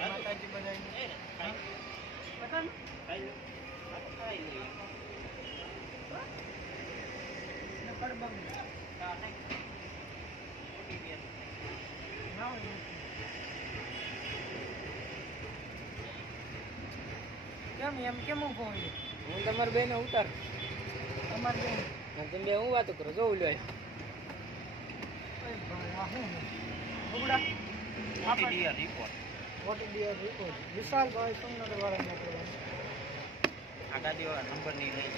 માતાજી બધાને કેમ એમ કેમ ઉભો હોય? હું તમારી બેન ઉતાર તમારી બેન તમે બે હું વાતો કરો જોઉં લ્યો વિશાલભાઈ સુંદર વાળા આ ગાડી વાળા નંબર નહીં લઈ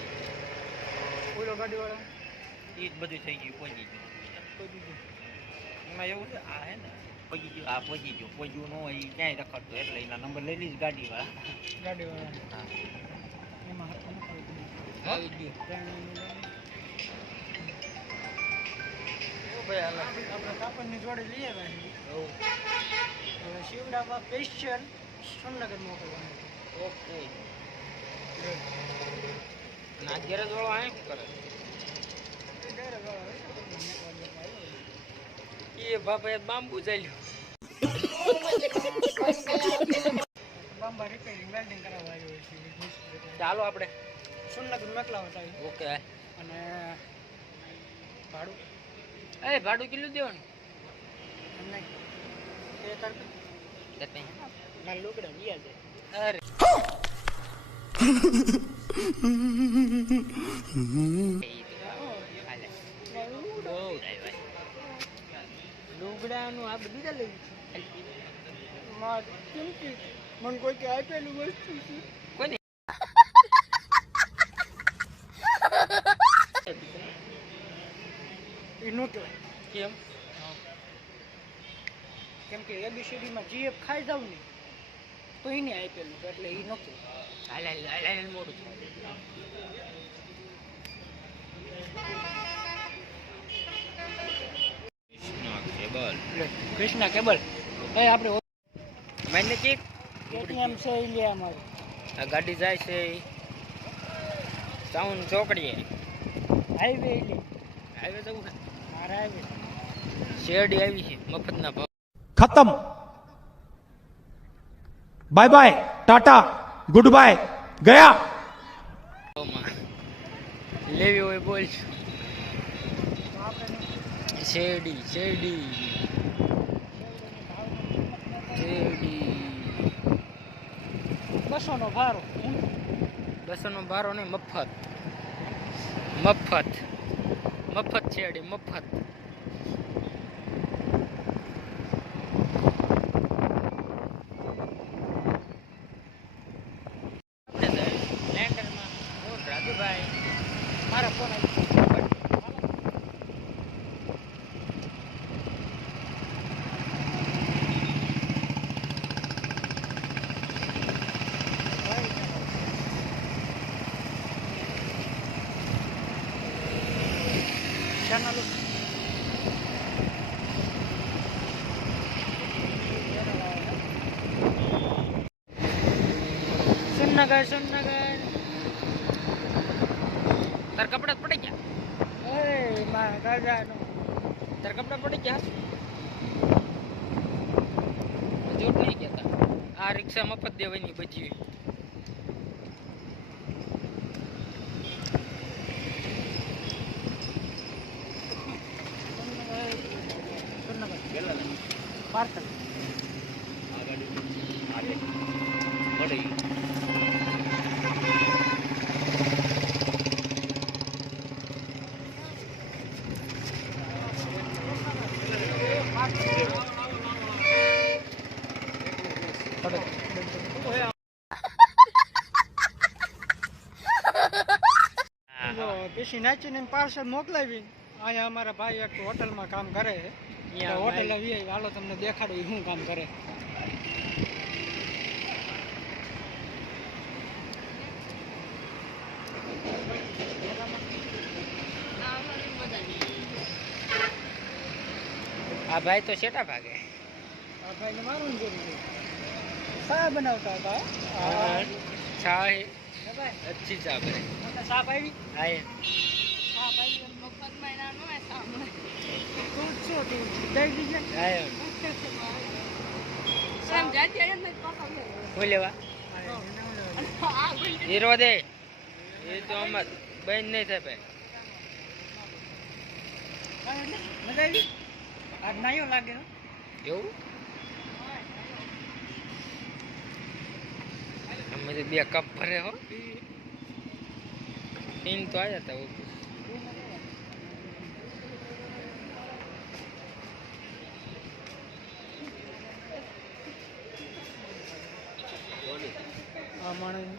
બોલો ગાડી વાળા એ જ બધું થઈ ગયું પહોંચી ગયું એમાં એવું છે આ હે ને પહોંચી ગયું આ પહોંચી ગયું પહોંચ્યું ન હોય એ ક્યાંય રખડતું એટલે એના નંબર લઈ લઈશ ગાડી વાળા હા એમાં આવી ગયું આપણે કાપડની જોડે લઈ આવ્યા શિવડામાં સ્પેશિયલ સોમનગર મોકલવાનું. ઓકે ના ગેરેજ વાળો આ શું કરે એ બાપા એ બાંબુ ચાલ્યું બાંબા રિપેરિંગ વેલ્ડિંગ કરાવવા આવ્યો છે. ચાલો આપણે સોમનગર મોકલાવટ આવી ઓકે અને ભાડું એ ભાડું કેટલું દેવાનું એમને એ તરફ ના લુગડા વ્યા છે. અરે લુગડાનું આ બધું ચાલે મને કોઈ કે આપેલું વસ્તુ છે કોને એ નો કહેવાય. કેમ કેમ કે એબીસીડીમાં જીએફ ખાઈ જાવ ને તો એને આપેલું એટલે એ નો કહેવાય. હાલ મોડું કૃષ્ણા કેબલ એ આપણે મને ચીક કેટીએમ છે એ લે અમારે આ ગાડી જાય છે ટાઉન ચોકડીએ હાઈવે લે હાઈવે જવું છે મારા હાઈવે શેરડી આવી છે મફતના ભાવ खत्म bye bye tata goodbye गया લેવી હોય બોલ તો આપણે શેરડી શેરડી શેરડી 200 નો ભાડો 200 નો ભારો નહીં મફત મફત મફત શેરડી મફત લેન્ડરમાં હું રાજુભાઈ મારા ફોન આવી ચેનલ સુનગર સુનગર તાર કપડા પડી ગયા એ મારા દાદાનો તાર કપડા પડી ગયા જોટ નહીં કહેતા આ રિક્ષા મફત દેવાની બચી પાર્સલ પછી નાચીને પાર્સલ મોકલાવી અહીંયા અમારા ભાઈ એક હોટલમાં કામ કરે છે હોટેલ આવી હાલો તમને દેખાડું શું કામ કરે. આ ભાઈ તો શેટા ભાગે આ ભાઈને મારું જરૂર છે. ચા બનાવતા હતા ચાય अच्छी चाय है ચા પાવી आए ચા પાવી મફતમાં ના નો સામે તું શું તું દઈ દીજે आए હું લેવા હીરો દે એ તો અમાર બેન નહીં થાય ભાઈ મજા આવી આજ નાયો લાગે હો. એવું અમે તો બે કપ ભરે હો તીન તો આયા હતા આ માણસ